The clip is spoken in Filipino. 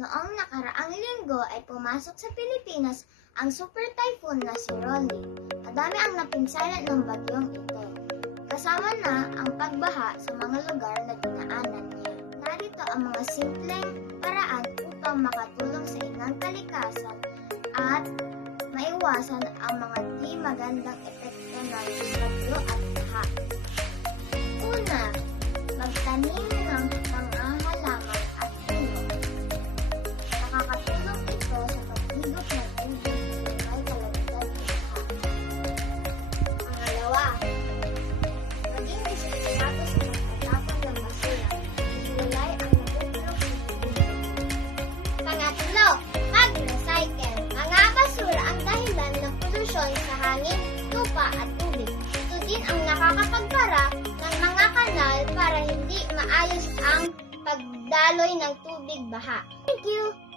Noong nakaraang linggo ay pumasok sa Pilipinas ang super typhoon na si Rolly. Madami ang napinsala ng bagyong ito. Kasama na ang pagbaha sa mga lugar na dinaanan niya. Narito ang mga simpleng paraan upang makatulong sa inyong kalikasan at maiwasan ang mga di magandang epekto ng bagyo at baha. Una, magtanim ng mga halaman at puno. Nakakatulong ito sa paghigop ng tubig na may kalamitan ng baha. Pangalawa, maging disiplinato sa pagtatapon ng basura. Iwalay ang nabubulok sa tubig. Pangatlo, mag-recycle. Mga basura ang dahilan ng polusyon sa hangin, lupa at tubig. Ito din ang nakakapagpara ng mga kanal para hindi maayos ang pagdaloy ng tubig baha. Thank you!